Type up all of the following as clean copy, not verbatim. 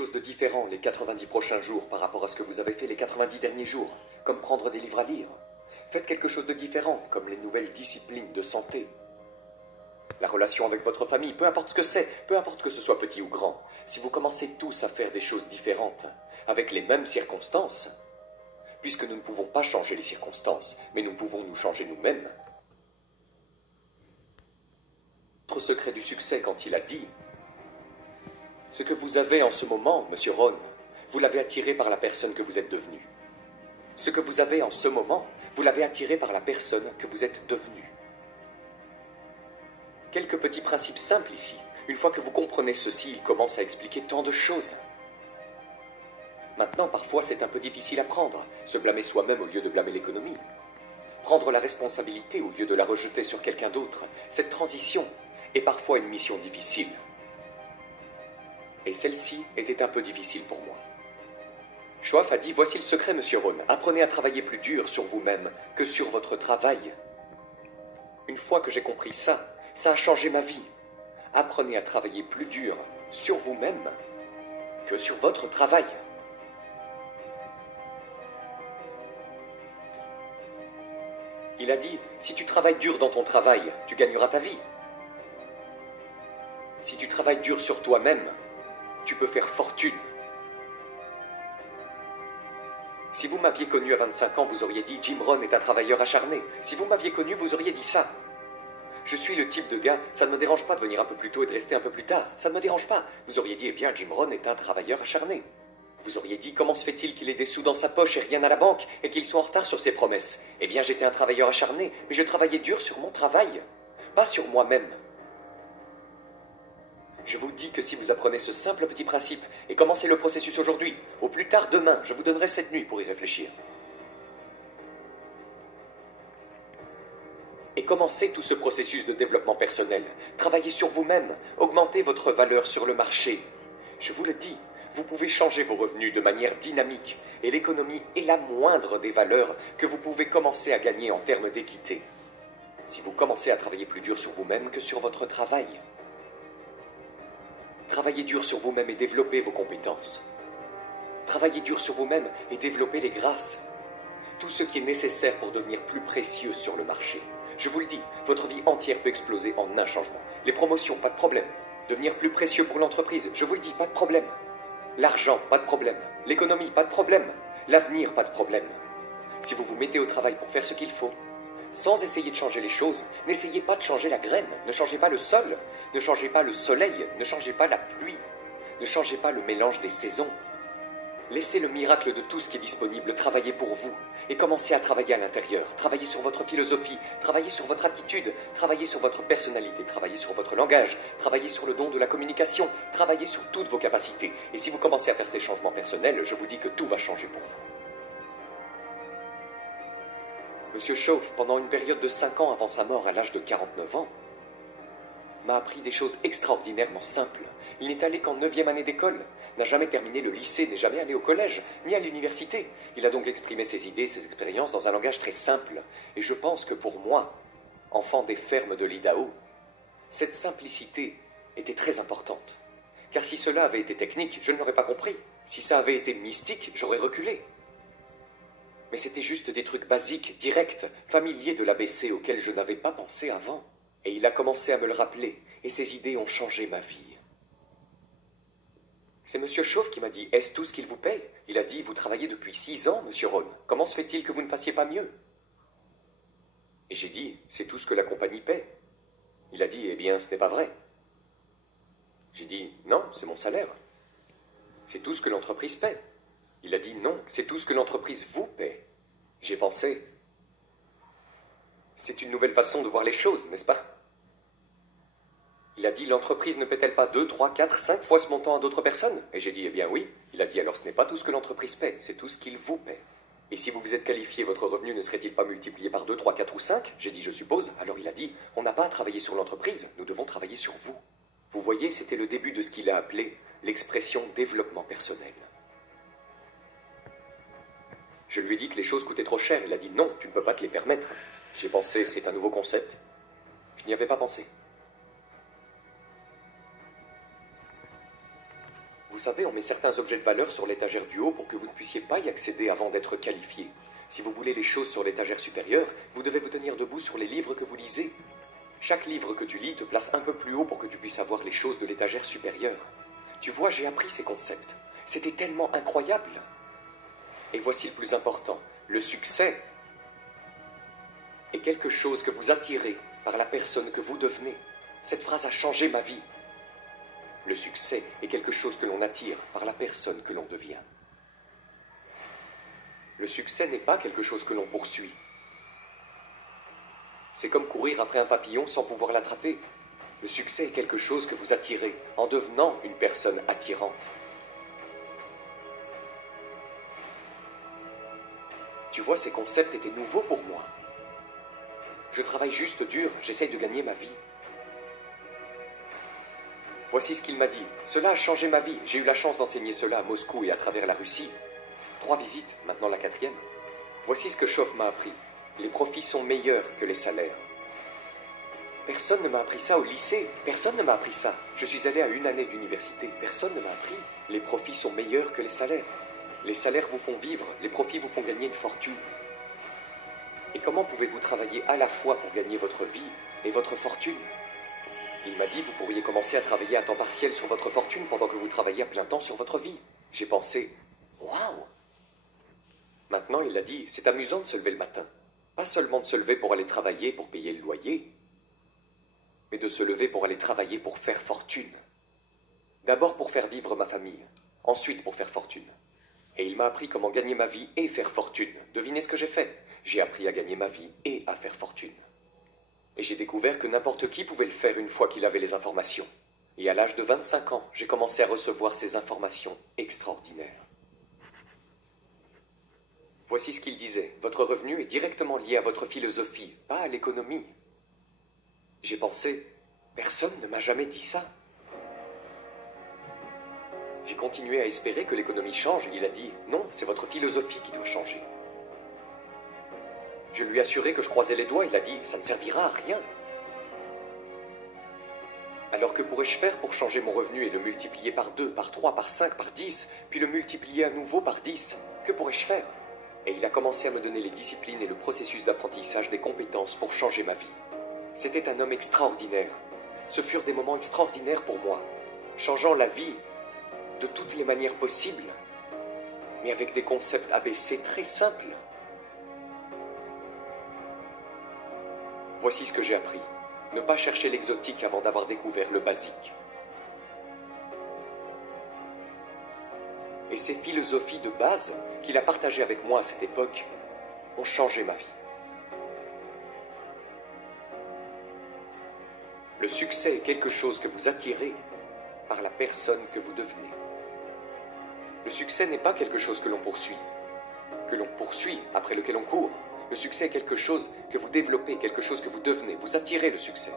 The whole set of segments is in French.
Chose de différent les 90 prochains jours par rapport à ce que vous avez fait les 90 derniers jours, comme prendre des livres à lire. Faites quelque chose de différent, comme les nouvelles disciplines de santé. La relation avec votre famille, peu importe ce que c'est, peu importe que ce soit petit ou grand, si vous commencez tous à faire des choses différentes, avec les mêmes circonstances, puisque nous ne pouvons pas changer les circonstances, mais nous pouvons nous changer nous-mêmes. Notre secret du succès quand il a dit « Ce que vous avez en ce moment, Monsieur Ron, vous l'avez attiré par la personne que vous êtes devenue. Ce que vous avez en ce moment, vous l'avez attiré par la personne que vous êtes devenue. » Quelques petits principes simples ici. Une fois que vous comprenez ceci, il commence à expliquer tant de choses. Maintenant, parfois, c'est un peu difficile à prendre, se blâmer soi-même au lieu de blâmer l'économie. Prendre la responsabilité au lieu de la rejeter sur quelqu'un d'autre. Cette transition est parfois une mission difficile. Et celle-ci était un peu difficile pour moi. Schwab a dit « Voici le secret, Monsieur Ron. Apprenez à travailler plus dur sur vous-même que sur votre travail. » Une fois que j'ai compris ça, ça a changé ma vie. Apprenez à travailler plus dur sur vous-même que sur votre travail. Il a dit, si tu travailles dur dans ton travail, tu gagneras ta vie. Si tu travailles dur sur toi-même, tu peux faire fortune. Si vous m'aviez connu à 25 ans, vous auriez dit, Jim Rohn est un travailleur acharné. Si vous m'aviez connu, vous auriez dit ça. Je suis le type de gars, ça ne me dérange pas de venir un peu plus tôt et de rester un peu plus tard. Ça ne me dérange pas. Vous auriez dit, eh bien, Jim Rohn est un travailleur acharné. Vous auriez dit, comment se fait-il qu'il ait des sous dans sa poche et rien à la banque, et qu'il soit en retard sur ses promesses? Eh bien, j'étais un travailleur acharné, mais je travaillais dur sur mon travail, pas sur moi-même. Je vous dis que si vous apprenez ce simple petit principe, et commencez le processus aujourd'hui, au plus tard demain, je vous donnerai cette nuit pour y réfléchir. Et commencez tout ce processus de développement personnel. Travaillez sur vous-même, augmentez votre valeur sur le marché. Je vous le dis, vous pouvez changer vos revenus de manière dynamique, et l'économie est la moindre des valeurs que vous pouvez commencer à gagner en termes d'équité. Si vous commencez à travailler plus dur sur vous-même que sur votre travail. Travaillez dur sur vous-même et développez vos compétences. Travaillez dur sur vous-même et développez les grâces. Tout ce qui est nécessaire pour devenir plus précieux sur le marché. Je vous le dis, votre vie entière peut exploser en un changement. Les promotions, pas de problème. Devenir plus précieux pour l'entreprise, je vous le dis, pas de problème. L'argent, pas de problème. L'économie, pas de problème. L'avenir, pas de problème. Si vous vous mettez au travail pour faire ce qu'il faut, sans essayer de changer les choses, n'essayez pas de changer la graine, ne changez pas le sol, ne changez pas le soleil, ne changez pas la pluie, ne changez pas le mélange des saisons. Laissez le miracle de tout ce qui est disponible travailler pour vous et commencez à travailler à l'intérieur. Travaillez sur votre philosophie, travaillez sur votre attitude, travaillez sur votre personnalité, travaillez sur votre langage, travaillez sur le don de la communication, travaillez sur toutes vos capacités. Et si vous commencez à faire ces changements personnels, je vous dis que tout va changer pour vous. Monsieur Schwab, pendant une période de 5 ans avant sa mort à l'âge de 49 ans, m'a appris des choses extraordinairement simples. Il n'est allé qu'en 9e année d'école, n'a jamais terminé le lycée, n'est jamais allé au collège, ni à l'université. Il a donc exprimé ses idées, ses expériences dans un langage très simple. Et je pense que pour moi, enfant des fermes de l'Idaho, cette simplicité était très importante. Car si cela avait été technique, je ne l'aurais pas compris. Si ça avait été mystique, j'aurais reculé. Mais c'était juste des trucs basiques, directs, familiers de l'ABC auxquels je n'avais pas pensé avant. Et il a commencé à me le rappeler, et ses idées ont changé ma vie. C'est Monsieur Schwab qui m'a dit, est-ce tout ce qu'il vous paye? Il a dit, vous travaillez depuis 6 ans, Monsieur Ron. Comment se fait-il que vous ne fassiez pas mieux? Et j'ai dit, c'est tout ce que la compagnie paie. Il a dit, eh bien, ce n'est pas vrai. J'ai dit, non, c'est mon salaire. C'est tout ce que l'entreprise paie. Il a dit, non, c'est tout ce que l'entreprise vous paie. J'ai pensé, c'est une nouvelle façon de voir les choses, n'est-ce pas? Il a dit, l'entreprise ne paie-t-elle pas 2, 3, 4, 5 fois ce montant à d'autres personnes? Et j'ai dit, eh bien oui. Il a dit, alors ce n'est pas tout ce que l'entreprise paie, c'est tout ce qu'il vous paie. Et si vous vous êtes qualifié, votre revenu ne serait-il pas multiplié par 2, 3, 4 ou 5? J'ai dit, je suppose. Alors il a dit, on n'a pas à travailler sur l'entreprise, nous devons travailler sur vous. Vous voyez, c'était le début de ce qu'il a appelé l'expression développement personnel. Je lui ai dit que les choses coûtaient trop cher. Il a dit, non, tu ne peux pas te les permettre. J'ai pensé, c'est un nouveau concept. Je n'y avais pas pensé. Vous savez, on met certains objets de valeur sur l'étagère du haut pour que vous ne puissiez pas y accéder avant d'être qualifié. Si vous voulez les choses sur l'étagère supérieure, vous devez vous tenir debout sur les livres que vous lisez. Chaque livre que tu lis te place un peu plus haut pour que tu puisses avoir les choses de l'étagère supérieure. Tu vois, j'ai appris ces concepts. C'était tellement incroyable. Et voici le plus important. Le succès est quelque chose que vous attirez par la personne que vous devenez. Cette phrase a changé ma vie. Le succès est quelque chose que l'on attire par la personne que l'on devient. Le succès n'est pas quelque chose que l'on poursuit. C'est comme courir après un papillon sans pouvoir l'attraper. Le succès est quelque chose que vous attirez en devenant une personne attirante. Tu vois, ces concepts étaient nouveaux pour moi. Je travaille juste dur, j'essaye de gagner ma vie. Voici ce qu'il m'a dit. Cela a changé ma vie. J'ai eu la chance d'enseigner cela à Moscou et à travers la Russie. 3 visites, maintenant la 4e. Voici ce que Shoff m'a appris. Les profits sont meilleurs que les salaires. Personne ne m'a appris ça au lycée. Personne ne m'a appris ça. Je suis allé à 1 année d'université. Personne ne m'a appris. Les profits sont meilleurs que les salaires. Les salaires vous font vivre. Les profits vous font gagner une fortune. Et comment pouvez-vous travailler à la fois pour gagner votre vie et votre fortune? Il m'a dit, vous pourriez commencer à travailler à temps partiel sur votre fortune pendant que vous travaillez à plein temps sur votre vie. J'ai pensé, waouh! Maintenant, il a dit, c'est amusant de se lever le matin. Pas seulement de se lever pour aller travailler, pour payer le loyer, mais de se lever pour aller travailler pour faire fortune. D'abord pour faire vivre ma famille, ensuite pour faire fortune. Et il m'a appris comment gagner ma vie et faire fortune. Devinez ce que j'ai fait? J'ai appris à gagner ma vie et à faire fortune. Et j'ai découvert que n'importe qui pouvait le faire une fois qu'il avait les informations. Et à l'âge de 25 ans, j'ai commencé à recevoir ces informations extraordinaires. Voici ce qu'il disait. Votre revenu est directement lié à votre philosophie, pas à l'économie. J'ai pensé, personne ne m'a jamais dit ça. J'ai continué à espérer que l'économie change. Il a dit, non, c'est votre philosophie qui doit changer. Je lui ai assuré que je croisais les doigts. Il a dit, ça ne servira à rien. Alors que pourrais-je faire pour changer mon revenu et le multiplier par 2, par 3, par 5, par 10, puis le multiplier à nouveau par 10? Que pourrais-je faire? Et il a commencé à me donner les disciplines et le processus d'apprentissage des compétences pour changer ma vie. C'était un homme extraordinaire. Ce furent des moments extraordinaires pour moi, changeant la vie de toutes les manières possibles, mais avec des concepts ABC très simples. Voici ce que j'ai appris. Ne pas chercher l'exotique avant d'avoir découvert le basique. Et ces philosophies de base qu'il a partagées avec moi à cette époque ont changé ma vie. Le succès est quelque chose que vous attirez par la personne que vous devenez. Le succès n'est pas quelque chose que l'on poursuit après lequel on court. Le succès est quelque chose que vous développez, quelque chose que vous devenez. Vous attirez le succès.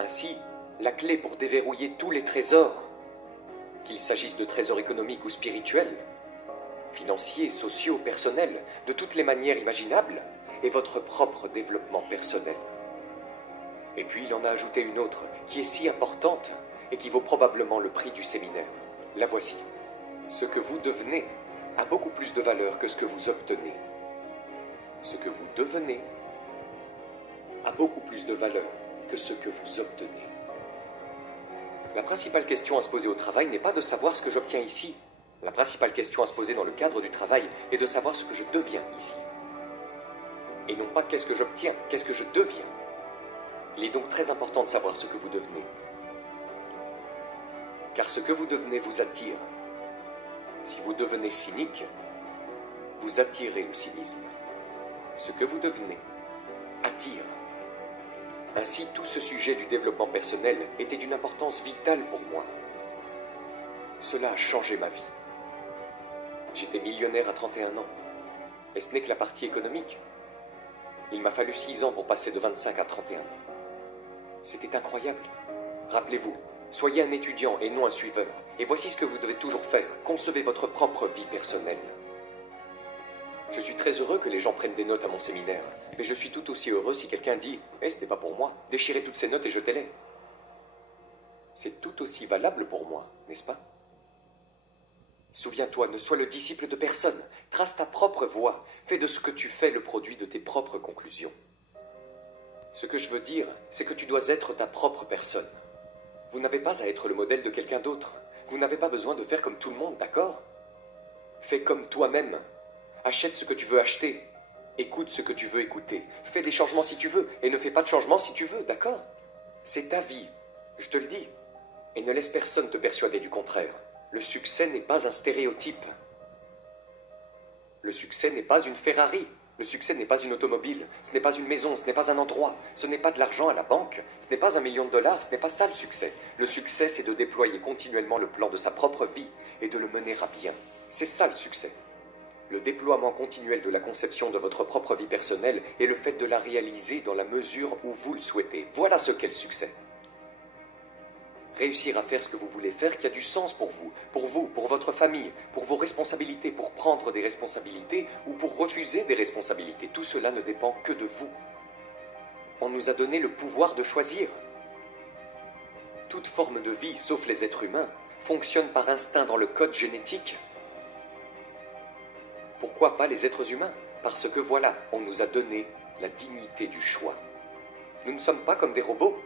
Ainsi, la clé pour déverrouiller tous les trésors, qu'il s'agisse de trésors économiques ou spirituels, financiers, sociaux, personnels, de toutes les manières imaginables, est votre propre développement personnel. Et puis il en a ajouté une autre, qui est si importante et qui vaut probablement le prix du séminaire. La voici. Ce que vous devenez a beaucoup plus de valeur que ce que vous obtenez. Ce que vous devenez a beaucoup plus de valeur que ce que vous obtenez. La principale question à se poser au travail n'est pas de savoir ce que j'obtiens ici. La principale question à se poser dans le cadre du travail est de savoir ce que je deviens ici. Et non pas qu'est-ce que j'obtiens, qu'est-ce que je deviens. Il est donc très important de savoir ce que vous devenez. Car ce que vous devenez vous attire. Si vous devenez cynique, vous attirez le cynisme. Ce que vous devenez attire. Ainsi, tout ce sujet du développement personnel était d'une importance vitale pour moi. Cela a changé ma vie. J'étais millionnaire à 31 ans. Et ce n'est que la partie économique. Il m'a fallu 6 ans pour passer de 25 à 31 ans. C'était incroyable. Rappelez-vous, soyez un étudiant et non un suiveur. Et voici ce que vous devez toujours faire. Concevez votre propre vie personnelle. Je suis très heureux que les gens prennent des notes à mon séminaire. Mais je suis tout aussi heureux si quelqu'un dit « Eh, ce n'est pas pour moi. Déchirez toutes ces notes et jetez-les. » C'est tout aussi valable pour moi, n'est-ce pas? Souviens-toi, ne sois le disciple de personne. Trace ta propre voie. Fais de ce que tu fais le produit de tes propres conclusions. Ce que je veux dire, c'est que tu dois être ta propre personne. Vous n'avez pas à être le modèle de quelqu'un d'autre. Vous n'avez pas besoin de faire comme tout le monde, d'accord? Fais comme toi-même. Achète ce que tu veux acheter. Écoute ce que tu veux écouter. Fais des changements si tu veux, et ne fais pas de changements si tu veux, d'accord? C'est ta vie, je te le dis. Et ne laisse personne te persuader du contraire. Le succès n'est pas un stéréotype. Le succès n'est pas une Ferrari. Le succès n'est pas une automobile. Ce n'est pas une maison, ce n'est pas un endroit. Ce n'est pas de l'argent à la banque. Ce n'est pas $1 million. Ce n'est pas ça le succès. Le succès, c'est de déployer continuellement le plan de sa propre vie et de le mener à bien. C'est ça le succès. Le déploiement continuel de la conception de votre propre vie personnelle et le fait de la réaliser dans la mesure où vous le souhaitez. Voilà ce qu'est le succès. Réussir à faire ce que vous voulez faire qui a du sens pour vous, pour votre famille, pour vos responsabilités, pour prendre des responsabilités ou pour refuser des responsabilités. Tout cela ne dépend que de vous. On nous a donné le pouvoir de choisir. Toute forme de vie, sauf les êtres humains, fonctionne par instinct dans le code génétique. Pourquoi pas les êtres humains? Parce que voilà, on nous a donné la dignité du choix. Nous ne sommes pas comme des robots.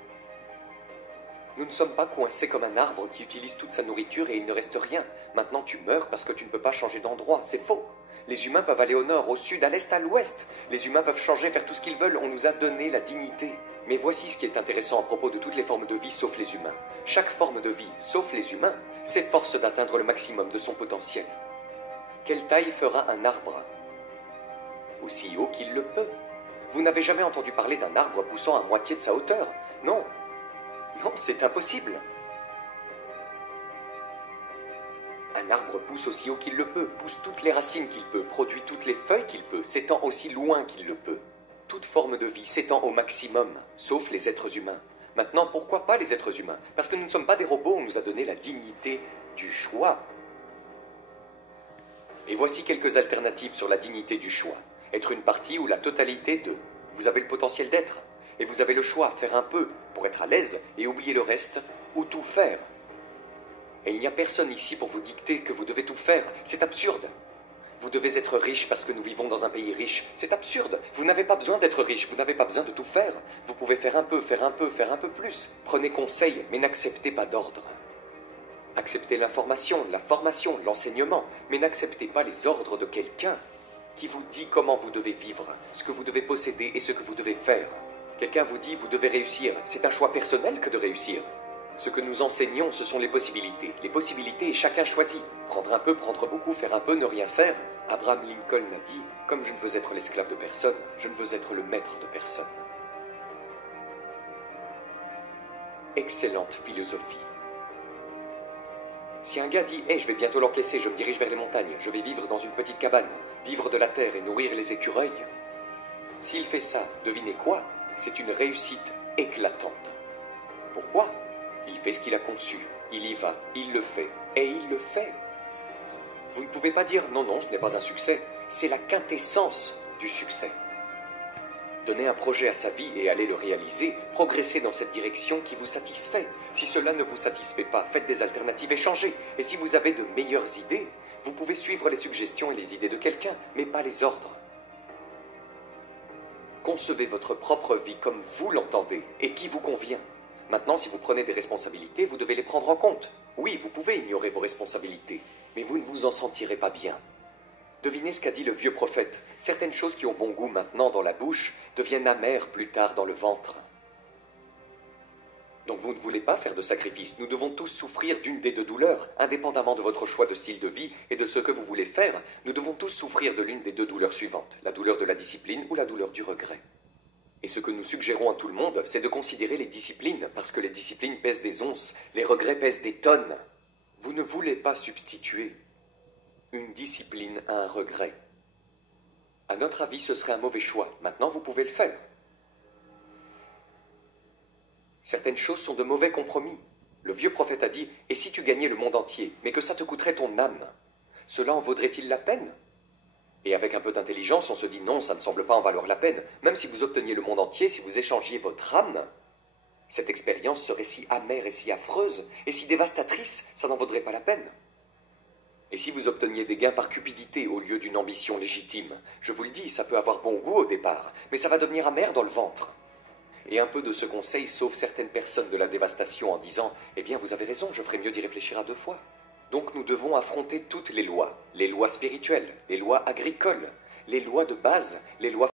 Nous ne sommes pas coincés comme un arbre qui utilise toute sa nourriture et il ne reste rien. Maintenant tu meurs parce que tu ne peux pas changer d'endroit. C'est faux. Les humains peuvent aller au nord, au sud, à l'est, à l'ouest. Les humains peuvent changer, faire tout ce qu'ils veulent. On nous a donné la dignité. Mais voici ce qui est intéressant à propos de toutes les formes de vie sauf les humains. Chaque forme de vie, sauf les humains, s'efforce d'atteindre le maximum de son potentiel. Quelle taille fera un arbre? Aussi haut qu'il le peut. Vous n'avez jamais entendu parler d'un arbre poussant à moitié de sa hauteur? Non. Non, c'est impossible. Un arbre pousse aussi haut qu'il le peut, pousse toutes les racines qu'il peut, produit toutes les feuilles qu'il peut, s'étend aussi loin qu'il le peut. Toute forme de vie s'étend au maximum, sauf les êtres humains. Maintenant, pourquoi pas les êtres humains? Parce que nous ne sommes pas des robots, on nous a donné la dignité du choix. Et voici quelques alternatives sur la dignité du choix. Être une partie ou la totalité de. Vous avez le potentiel d'être. Et vous avez le choix, faire un peu pour être à l'aise et oublier le reste, ou tout faire. Et il n'y a personne ici pour vous dicter que vous devez tout faire. C'est absurde. Vous devez être riche parce que nous vivons dans un pays riche. C'est absurde. Vous n'avez pas besoin d'être riche, vous n'avez pas besoin de tout faire. Vous pouvez faire un peu, faire un peu, faire un peu plus. Prenez conseil, mais n'acceptez pas d'ordre. Acceptez l'information, la formation, l'enseignement, mais n'acceptez pas les ordres de quelqu'un qui vous dit comment vous devez vivre, ce que vous devez posséder et ce que vous devez faire. Quelqu'un vous dit, vous devez réussir. C'est un choix personnel que de réussir. Ce que nous enseignons, ce sont les possibilités. Les possibilités, et chacun choisit. Prendre un peu, prendre beaucoup, faire un peu, ne rien faire. Abraham Lincoln a dit, comme je ne veux être l'esclave de personne, je ne veux être le maître de personne. Excellente philosophie. Si un gars dit, hey, je vais bientôt l'encaisser, je me dirige vers les montagnes, je vais vivre dans une petite cabane, vivre de la terre et nourrir les écureuils. S'il fait ça, devinez quoi? C'est une réussite éclatante. Pourquoi? Il fait ce qu'il a conçu, il y va, il le fait, et il le fait. Vous ne pouvez pas dire non, non, ce n'est pas un succès. C'est la quintessence du succès. Donner un projet à sa vie et aller le réaliser, progresser dans cette direction qui vous satisfait. Si cela ne vous satisfait pas, faites des alternatives et changez. Et si vous avez de meilleures idées, vous pouvez suivre les suggestions et les idées de quelqu'un, mais pas les ordres. Concevez votre propre vie comme vous l'entendez et qui vous convient. Maintenant, si vous prenez des responsabilités, vous devez les prendre en compte. Oui, vous pouvez ignorer vos responsabilités, mais vous ne vous en sentirez pas bien. Devinez ce qu'a dit le vieux prophète. Certaines choses qui ont bon goût maintenant dans la bouche deviennent amères plus tard dans le ventre. Donc vous ne voulez pas faire de sacrifice. Nous devons tous souffrir d'une des deux douleurs, indépendamment de votre choix de style de vie et de ce que vous voulez faire. Nous devons tous souffrir de l'une des deux douleurs suivantes, la douleur de la discipline ou la douleur du regret. Et ce que nous suggérons à tout le monde, c'est de considérer les disciplines, parce que les disciplines pèsent des onces, les regrets pèsent des tonnes. Vous ne voulez pas substituer une discipline à un regret. À notre avis, ce serait un mauvais choix. Maintenant, vous pouvez le faire. Certaines choses sont de mauvais compromis. Le vieux prophète a dit, et si tu gagnais le monde entier, mais que ça te coûterait ton âme, cela en vaudrait-il la peine? Et avec un peu d'intelligence, on se dit non, ça ne semble pas en valoir la peine. Même si vous obteniez le monde entier, si vous échangiez votre âme, cette expérience serait si amère et si affreuse, et si dévastatrice, ça n'en vaudrait pas la peine. Et si vous obteniez des gains par cupidité au lieu d'une ambition légitime? Je vous le dis, ça peut avoir bon goût au départ, mais ça va devenir amer dans le ventre. Et un peu de ce conseil sauve certaines personnes de la dévastation en disant « Eh bien, vous avez raison, je ferais mieux d'y réfléchir à deux fois ». Donc nous devons affronter toutes les lois spirituelles, les lois agricoles, les lois de base, les lois